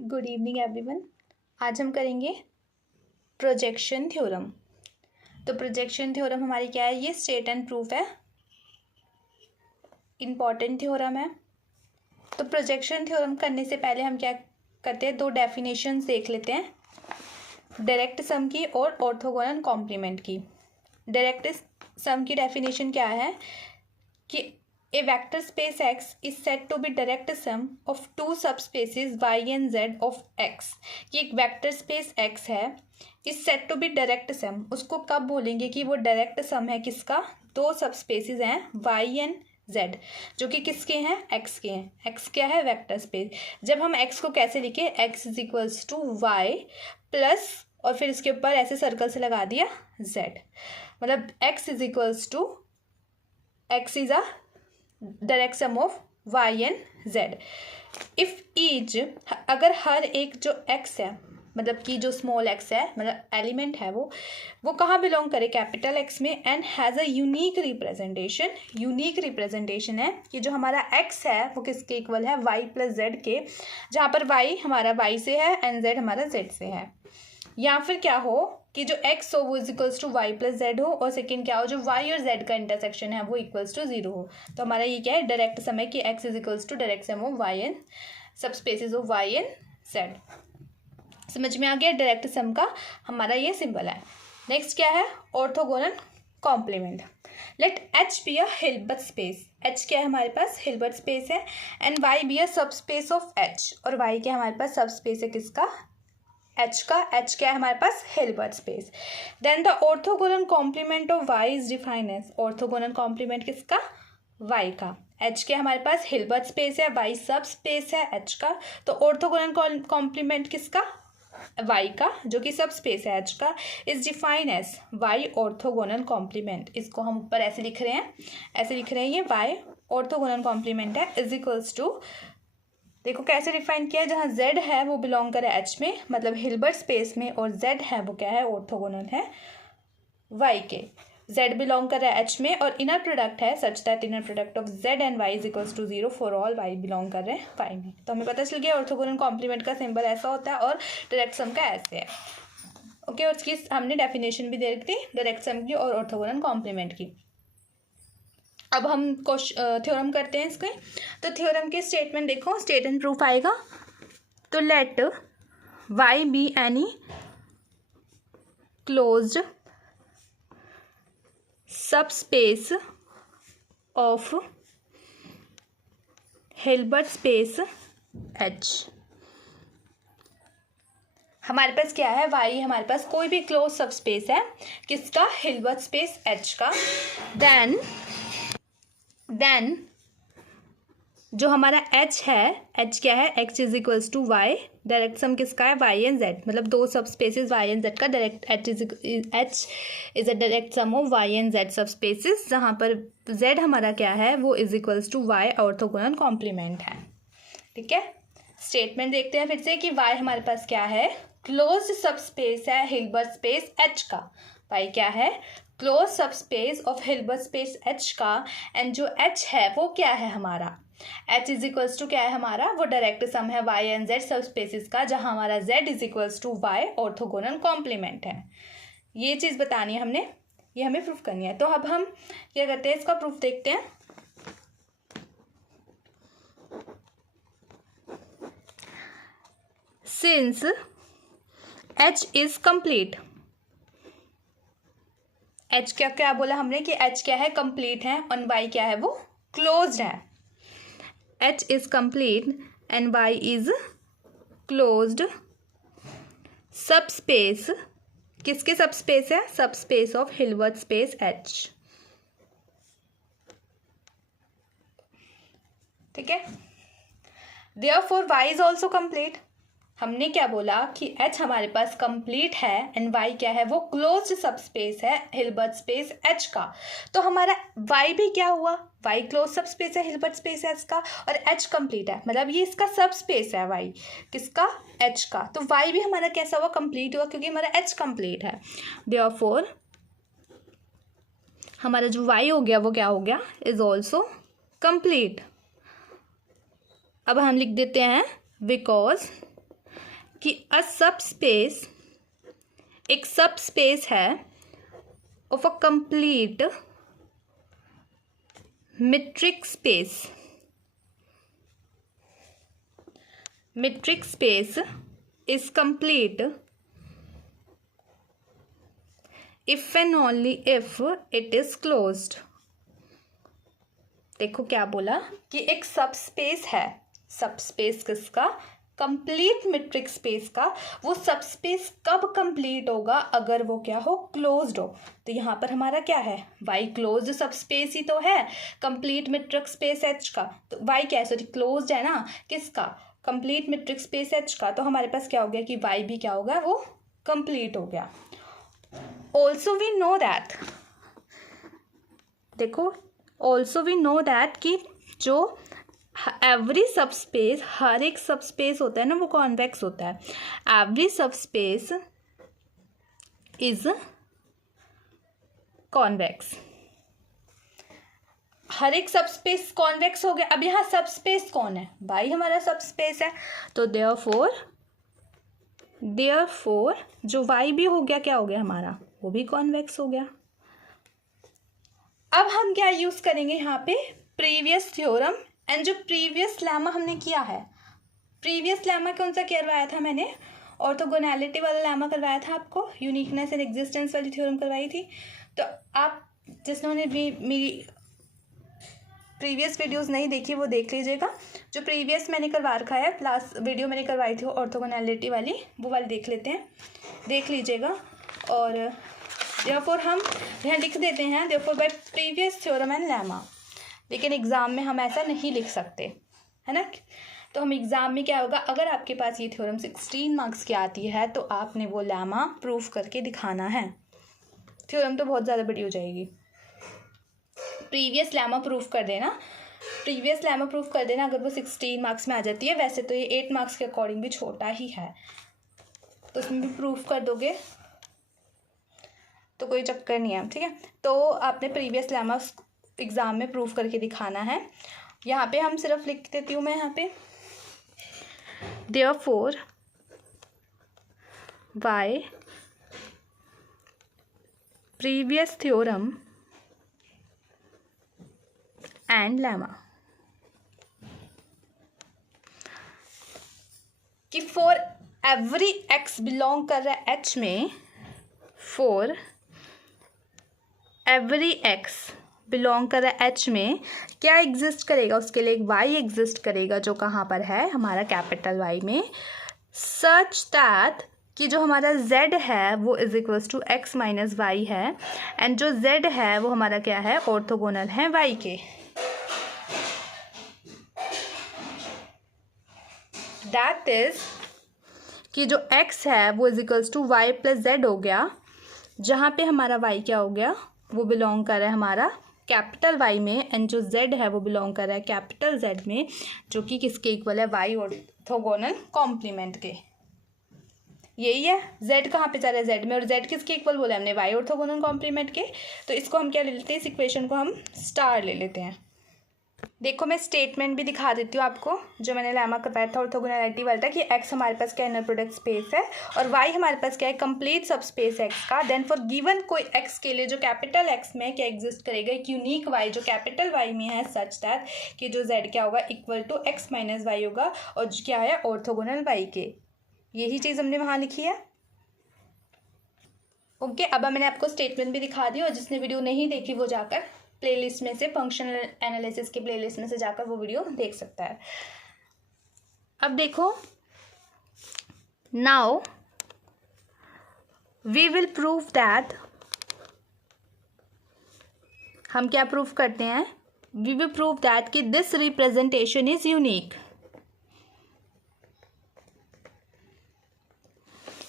Good evening everyone. आज हम करेंगे प्रोजेक्शन थ्योरम। तो प्रोजेक्शन थ्योरम हमारी क्या है? ये स्टेट एंड प्रूफ है, इम्पॉर्टेंट थ्योरम है। तो प्रोजेक्शन थ्योरम करने से पहले हम क्या करते हैं, दो डेफिनेशंस देख लेते हैं, डायरेक्ट सम की और ऑर्थोगोनल कॉम्प्लीमेंट की। डायरेक्ट सम की डेफिनेशन क्या है कि A vector space X is said to be direct sum of two subspaces Y and Z of X। ये एक वेक्टर स्पेस X है, is said to be direct sum. उसको कब बोलेंगे कि वो डायरेक्ट सम है? किसका? दो सबस्पेसेस हैं Y एंड Z, जो कि किसके हैं? X के हैं। X क्या है? Vector space. जब हम X को कैसे लिखे? X is equals to Y plus और फिर इसके ऊपर ऐसे सर्कल से लगा दिया Z, मतलब X is equals to X is a direct sum of y and z। If each, अगर हर एक जो x है, मतलब कि जो स्मॉल x है, मतलब एलिमेंट है, वो कहाँ बिलोंग करे? कैपिटल X में, and has a unique representation. Unique representation है कि जो हमारा x है वो किसके इक्वल है? y प्लस z के, जहाँ पर y हमारा y से है एंड z हमारा z से है। या फिर क्या हो कि जो x हो वो is equals to Y plus Z हो, और सेकेंड क्या हो, जो y और z का इंटरसेक्शन है वो इक्वल्स टू 0 हो। तो हमारा ये क्या है? डायरेक्ट सम है कि x is equals to direct sum of y and subspaces of y and z। समझ में आ गया? डायरेक्ट सम का हमारा ये सिंबल है। नेक्स्ट क्या है? Orthogonal complement. Let h be a Hilbert space. h क्या है हमारे पास? हिल्बर्ट स्पेस है। And y be a subspace of h, और y क्या हमारे पास? सब स्पेस है किसका? h का। h क्या है हमारे पास? Hilbert space. Then the orthogonal complement of y is defined as. Orthogonal complement किसका? y का। h क्या हमारे पास? हिल्बर्ट स्पेस है, y सब स्पेस है h का। तो ऑर्थोगोनल कॉम्प्लीमेंट किसका? y का, जो कि सब स्पेस है h का, is defined as y orthogonal complement. इसको हम ऊपर ऐसे लिख रहे हैं, ऐसे लिख रहे हैं, ये y ऑर्थोगोनल कॉम्प्लीमेंट है इज इक्वल्स टू, देखो कैसे डिफाइन किया है, जहाँ z है वो बिलोंग करे h में, मतलब हिल्बर्ट स्पेस में, और z है वो क्या है? ऑर्थोगोनल है y के। z बिलोंग कर रहा है h में, और इनर प्रोडक्ट है such that inner product of z and y is equals to 0 for all y belong कर रहे हैं y में। तो हमें पता चल गया ऑर्थोगोनल कॉम्प्लीमेंट का सिंबल ऐसा होता है और डायरेक्ट सम का ऐसे है। ओके, उसकी हमने डेफिनेशन भी दे रखी थी डायरेक्ट सम की और ऑर्थोगोनल कॉम्प्लीमेंट की। अब हम थ्योरम करते हैं इसके। तो थ्योरम के स्टेटमेंट देखो, स्टेट एंड प्रूफ आएगा। तो let y be any closed subspace of Hilbert space h। हमारे पास क्या है? y हमारे पास कोई भी क्लोज सबस्पेस है किसका? हिल्बर्ट स्पेस h का। देन जो हमारा h है, h क्या है? x is equals to y। Direct sum किसका है? y एंड z, मतलब दो subspaces y and z का direct h is a direct sum of y and z subspaces, जहाँ पर z हमारा क्या है? वो is equals to y orthogonal complement है। ठीक है, स्टेटमेंट देखते हैं फिर से कि y हमारे पास क्या है? क्लोज्ड सब स्पेस है हिल्बर्ट स्पेस h का। y क्या है? क्लोज सब space of Hilbert space h का, एंड जो h है वो क्या है हमारा? h इज इक्वल्स टू क्या है हमारा? वो डायरेक्ट सम है y and z subspaces का, जहां हमारा z is equals to y orthogonal complement है। ये चीज़ बतानी है हमने, ये हमें प्रूफ करनी है। तो अब हम क्या करते हैं, इसका प्रूफ देखते हैं। Since h is complete, h क्या क्या बोला हमने कि h क्या है? कंप्लीट है, और y क्या है? वो क्लोज्ड है। h is complete and y is closed सब स्पेस, किसके सब स्पेस है? सब space of Hilbert space h। ठीक है, therefore y is also complete. हमने क्या बोला कि h हमारे पास कंप्लीट है एंड y क्या है? वो क्लोज्ड सब स्पेस है हिल्बर्ट स्पेस h का। तो हमारा y भी क्या हुआ? y क्लोज सब स्पेस है हिल्बर्ट स्पेस h का, और h कंप्लीट है, मतलब ये इसका सब स्पेस है y किसका? h का। तो y भी हमारा कैसा हुआ? कंप्लीट हुआ, क्योंकि हमारा h कंप्लीट है। देयरफॉर हमारा जो y हो गया वो क्या हो गया? Is also complete. अब हम लिख देते हैं बिकॉज कि अ सब स्पेस एक सब स्पेस है of a complete metric space. Metric space is complete if and only if it is closed. देखो क्या बोला कि एक सब स्पेस है. सब स्पेस किसका? कंप्लीट मीट्रिक स्पेस का. वो सब स्पेस कब कंप्लीट होगा? अगर वो क्या हो? क्लोज्ड हो. तो यहाँ पर हमारा क्या है? वाई क्लोज्ड सब स्पेस ही तो है कंप्लीट मीट्रिक स्पेस एच का. तो वाई क्या है? सॉरी क्लोज्ड है ना. किसका? कंप्लीट मीट्रिक स्पेस एच का. तो हमारे पास क्या हो गया कि वाई भी क्या हो गया? वो कंप्लीट हो गया. ऑल्सो वी नो दैट, देखो ऑल्सो वी नो दैट कि जो एवरी सब स्पेस, हर एक सब स्पेस होता है ना वो कॉन्वेक्स होता है. एवरी सब स्पेस इज कॉन्वेक्स. हर एक सब स्पेस कॉन्वेक्स हो गया. अब यहाँ सब स्पेस कौन है? वाई हमारा सब स्पेस है. तो देयरफॉर जो वाई भी हो गया क्या हो गया हमारा? वो भी कॉन्वेक्स हो गया. अब हम क्या यूज करेंगे यहाँ पे? Previous theorem. एंड जो प्रीवियस लेमा हमने किया है, प्रीवियस लेमा कौन सा करवाया था मैंने? ऑर्थोगोनैलिटी वाला लेमा करवाया था आपको. यूनिकनेस एंड एग्जिस्टेंस वाली थ्योरम करवाई थी. तो आप जिसने भी मेरी प्रीवियस वीडियोस नहीं देखी वो देख लीजिएगा. जो प्रीवियस मैंने करवा रखा है, लास्ट वीडियो मैंने करवाई थी ऑर्थोगोनैलिटी वाली, वो वाली देख लेते हैं, देख लीजिएगा. और देयरफॉर हम यहाँ लिख देते हैं therefore by previous theorem and lemma. लेकिन एग्ज़ाम में हम ऐसा नहीं लिख सकते, है ना. तो हम एग्ज़ाम में क्या होगा, अगर आपके पास ये थ्योरम 16 मार्क्स की आती है तो आपने वो लेमा प्रूफ करके दिखाना है. थ्योरम तो बहुत ज़्यादा बड़ी हो जाएगी. प्रीवियस लेमा प्रूफ कर देना. प्रीवियस लेमा प्रूफ कर देना अगर वो 16 मार्क्स में आ जाती है. वैसे तो ये 8 मार्क्स के अकॉर्डिंग भी छोटा ही है, तो उसमें भी प्रूफ कर दोगे तो कोई चक्कर नहीं है. ठीक है. तो आपने प्रीवियस लेमा एग्ज़ाम में प्रूफ करके दिखाना है. यहाँ पे हम सिर्फ लिख देती हूँ मैं यहाँ पे therefore by previous theorem and lemma कि फॉर एवरी एक्स बिलोंग कर रहा है एच में, फॉर एवरी एक्स बिलोंग कर रहा है एच में, क्या एग्जिस्ट करेगा? उसके लिए एक वाई एग्जिस्ट करेगा जो कहाँ पर है? हमारा कैपिटल वाई में. सच दैट कि जो हमारा z है वो is equals to x minus y है. एंड जो z है वो हमारा क्या है? ऑर्थोगोनल है y के. दैट इज कि जो x है वो is equals to Y plus Z हो गया, जहाँ पे हमारा y क्या हो गया? वो बिलोंग कर रहा है हमारा कैपिटल y में. एंड जो z है वो बिलोंग कर रहा है कैपिटल z में, जो कि किसके इक्वल है? y ऑर्थोगोनल कॉम्प्लीमेंट के. यही है. z कहाँ पे जा रहा है? z में. और z किसके इक्वल बोला हमने? y ऑर्थोगोनल कॉम्प्लीमेंट के. तो इसको हम क्या ले लेते हैं? इस इक्वेशन को हम स्टार ले लेते हैं. देखो मैं स्टेटमेंट भी दिखा देती हूँ आपको, जो मैंने लेमा करवाया था ऑर्थोगोनैलिटी वाला था कि x हमारे पास क्या इनर प्रोडक्ट स्पेस है और y हमारे पास क्या है? कंप्लीट सब स्पेस x का. देन फॉर गिवन कोई x के लिए जो कैपिटल x में क्या एग्जिस्ट करेगा? एक यूनिक y जो कैपिटल y में है, सच दैट कि जो z क्या होगा? Equal to x minus y होगा और जो क्या है? ऑर्थोगोनल y के. यही चीज़ हमने वहाँ लिखी है. ओके. अब मैंने आपको स्टेटमेंट भी दिखा दी और जिसने वीडियो नहीं देखी वो जाकर प्लेलिस्ट में से, फंक्शनल एनालिसिस के प्लेलिस्ट में से जाकर वो वीडियो देख सकता है. अब देखो, now we will prove that, हम क्या प्रूव करते हैं? वी विल प्रूव दैट कि दिस रिप्रेजेंटेशन इज यूनिक.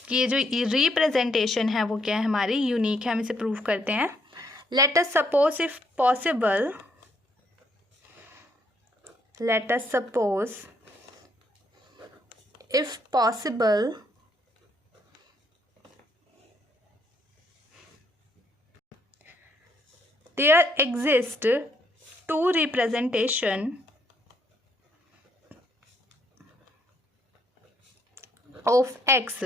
कि ये जो रिप्रेजेंटेशन है वो क्या है? हमारी यूनिक है. हम इसे प्रूव करते हैं. Let us suppose if possible, let us suppose if possible there exist two representation of x.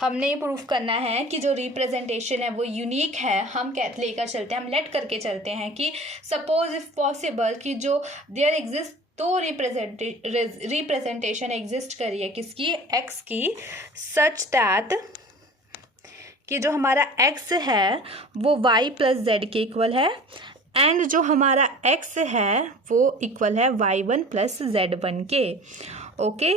हमने प्रूफ करना है कि जो रिप्रेजेंटेशन है वो यूनिक है। हम कहते लेकर चलते हैं, हम लेट करके चलते हैं कि सपोज इफ पॉसिबल कि जो देयर एग्जिस्ट तो रिप्रेजेंटेशन एग्जिस्ट करी है किसकी, एक्स की, सच दैट कि जो हमारा एक्स है वो वाई प्लस जेड के इक्वल है एंड जो हमारा एक्स है वो इक्वल है y one plus z one के। ओके,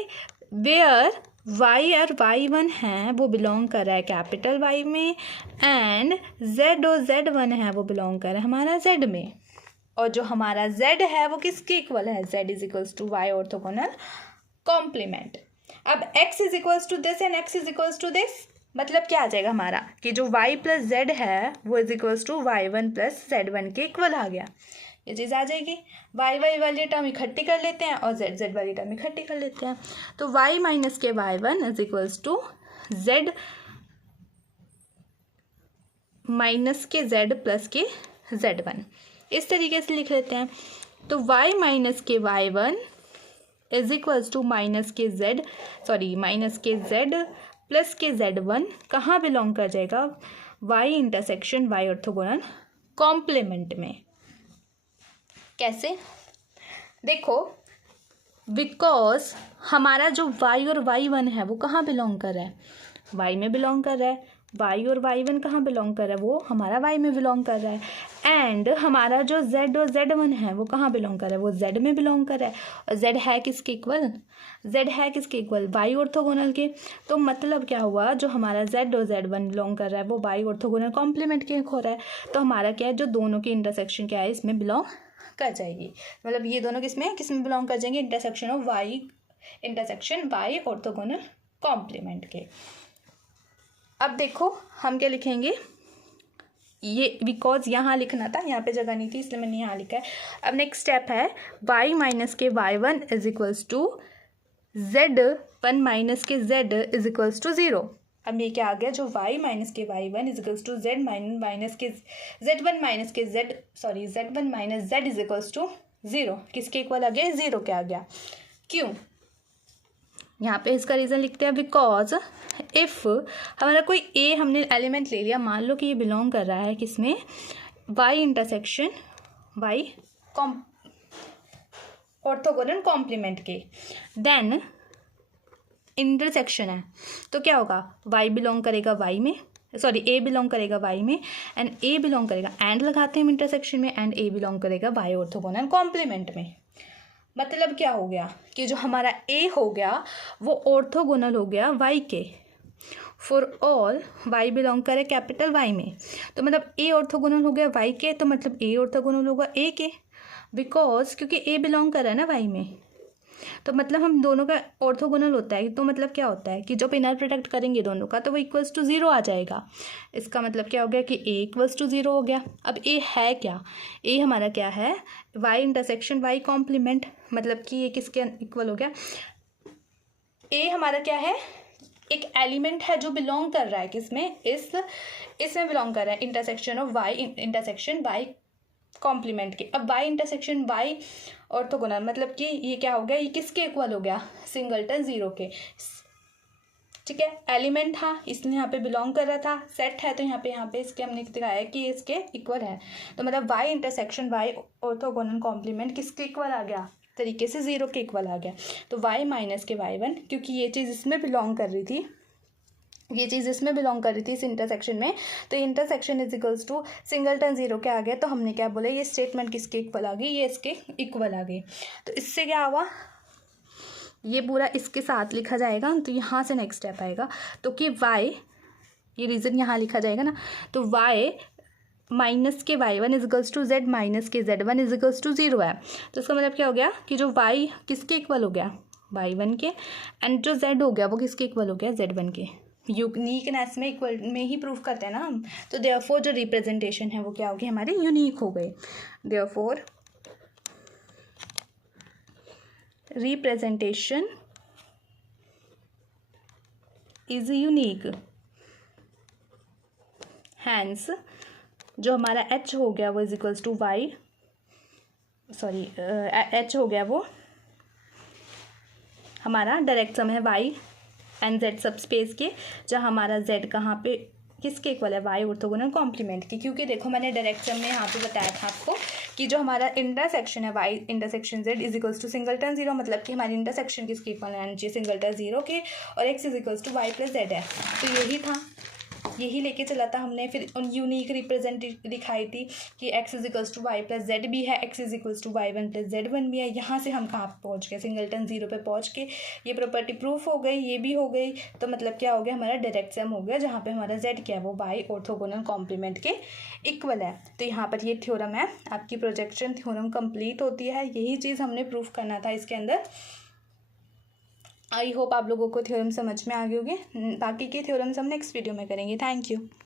वेयर वाई और वाई वन है वो बिलोंग कर रहा है कैपिटल वाई में एंड जेड और जेड वन है वो बिलोंग कर रहा है हमारा जेड में। और जो हमारा z है वो किसके इक्वल है, z is equals to y orthogonal complement. अब x is equals to this and x is equals to this, मतलब क्या आ जाएगा हमारा कि जो y प्लस जेड है वो is equals to y one plus z one के इक्वल आ गया। ये चीज़ आ जाएगी। y वाली टर्म इकट्ठी कर लेते हैं और z वाली टर्म इकट्ठी कर लेते हैं। तो y माइनस के y one is equals to z minus के z प्लस के जेड वन, इस तरीके से लिख लेते हैं। तो y माइनस के y one is equals to minus के z प्लस के जेड वन कहाँ बिलोंग कर जाएगा, y intersection y orthogonal complement में। कैसे, देखो बिकॉज हमारा जो y और वाई वन है वो कहाँ बिलोंग कर रहा है, y में बिलोंग कर रहा है। y और वाई वन कहाँ बिलोंग कर रहा है, वो हमारा y में बिलोंग कर रहा है। एंड हमारा जो z और z1 है वो कहाँ बिलोंग कर रहा है, वो z में बिलोंग कर रहा है। और z है किसके इक्वल, z है किसके इक्वल, y ऑर्थोगोनल के। तो मतलब क्या हुआ, जो हमारा z और z1 बिलोंग कर रहा है वो y ऑर्थोगोनल कॉम्प्लीमेंट के हो रहा है। तो हमारा क्या है, जो दोनों की इंटरसेक्शन क्या है इसमें बिलोंग कर जाएगी, मतलब ये दोनों किसमें बिलोंग कर जाएंगे, intersection of y orthogonal complement के। अब देखो हम क्या लिखेंगे, ये बिकॉज यहाँ लिखना था, यहाँ पे जगह नहीं थी इसलिए मैंने यहाँ लिखा है। अब नेक्स्ट स्टेप है y माइनस के y one is equals to z one minus के z is equals to zero. अब ये क्या आ गया, जो y माइनस के y one is equals to z minus के जेड वन माइनस के z one minus z is equals to zero, किसके इक्वल आ गया, ज़ीरो के आ गया। क्यों, यहाँ पे इसका रीज़न लिखते हैं बिकॉज इफ़ हमारा कोई ए हमने एलिमेंट ले लिया, मान लो कि ये बिलोंग कर रहा है किसमें, y intersection y orthogonal complement के, देन इंटरसेक्शन है तो क्या होगा, y बिलोंग करेगा y में, ए बिलोंग करेगा y में एंड ए बिलोंग करेगा, एंड लगाते हैं हम इंटरसेक्शन में, एंड ए बिलोंग करेगा y ऑर्थोगोनल कॉम्प्लीमेंट में। मतलब क्या हो गया कि जो हमारा a हो गया वो ऑर्थोगोनल हो गया y के, फॉर ऑल y बिलोंग करे कैपिटल y में। तो मतलब a ऑर्थोगोनल हो गया y के, तो मतलब a ऑर्थोगोनल होगा a के, बिकॉज क्योंकि a बिलोंग कर रहा है ना y में, तो मतलब हम दोनों का ऑर्थोगोनल होता है। तो मतलब क्या होता है कि जब इनर प्रोडक्ट करेंगे दोनों का तो वो इक्वल्स टू ज़ीरो आ जाएगा। इसका मतलब क्या हो गया कि a इक्वल्स टू ज़ीरो हो गया। अब a है क्या, a हमारा क्या है, y इंटरसेक्शन y कॉम्प्लीमेंट, मतलब कि ये किसके इक्वल हो गया, a हमारा क्या है, एक एलिमेंट है जो बिलोंग कर रहा है किसमें, इसमें बिलोंग कर रहा है intersection of y intersection y complement के। अब y इंटरसेक्शन y ऑर्थोगोनल मतलब कि ये क्या हो गया, ये किसके इक्वल हो गया, सिंगलटन ज़ीरो के। ठीक है, एलिमेंट था इसलिए यहाँ पे बिलोंग कर रहा था, सेट है तो यहाँ पे इसके हमने दिखाया कि इसके इक्वल है। तो मतलब y intersection y orthogonal complement किसके इक्वल आ गया, तरीके से ज़ीरो के इक्वल आ गया। तो y माइनस के वाई वन, क्योंकि ये चीज़ इसमें बिलोंग कर रही थी, इस इंटरसेक्शन में, तो intersection is equals to singleton zero के आ गया। तो हमने क्या बोला, ये स्टेटमेंट किसके इक्वल आ गई, ये इसके इक्वल आ गई। तो इससे क्या हुआ, ये पूरा इसके साथ लिखा जाएगा। तो यहाँ से नेक्स्ट स्टेप आएगा तो कि y, ये रीज़न यहाँ लिखा जाएगा ना, तो y माइनस के y one equals to z minus के z one equals to zero है। तो इसका मतलब क्या हो गया कि जो y किसके इक्वल हो गया, वाई वन के, एंड जो z हो गया वो किसके इक्वल हो गया, जेड वन के। यूनिकनेस में इक्वल में ही प्रूफ करते हैं ना हम। तो देयरफॉर जो रिप्रेजेंटेशन है वो क्या होगी, हमारी यूनिक हो गई। Therefore representation is unique, hence जो हमारा h हो गया वो is equals to y, h हो गया वो हमारा डायरेक्ट सम है y एंड जेड सब स्पेस के, जहाँ हमारा जेड कहाँ पे किसके इक्वल है, वाई ऑर्थोगोनल कॉम्प्लीमेंट की। क्योंकि देखो मैंने डायरेक्ट सम में यहाँ पे बताया था आपको कि जो हमारा इंटरसेक्शन है y intersection z is equals to singleton zero, मतलब कि हमारी इंटरसेक्शन किसके इक्वल आना चाहिए, सिंगलटन जीरो के, और x is equals to Y plus z है। तो यही था, यही लेके चला था हमने। फिर उन यूनिक रिप्रेजेंट दिखाई थी कि x is equals to Y plus z भी है, x is equals to y one plus z one भी है। यहाँ से हम कहाँ पहुँच गए, सिंगलटन जीरो पे पहुँच के ये प्रॉपर्टी प्रूफ हो गई, ये भी हो गई। तो मतलब क्या हो गया, हमारा डायरेक्ट सम हो गया, जहाँ पे हमारा जेड क्या है, वो वाई ऑर्थोगोनल कॉम्प्लीमेंट के इक्वल है। तो यहाँ पर ये थ्योरम है, आपकी प्रोजेक्शन थ्योरम कंप्लीट होती है। यही चीज़ हमने प्रूफ करना था इसके अंदर। आई होप आप लोगों को थ्योरम समझ में आ गई होगी। बाकी के थ्योरम्स हम नेक्स्ट वीडियो में करेंगे। Thank you.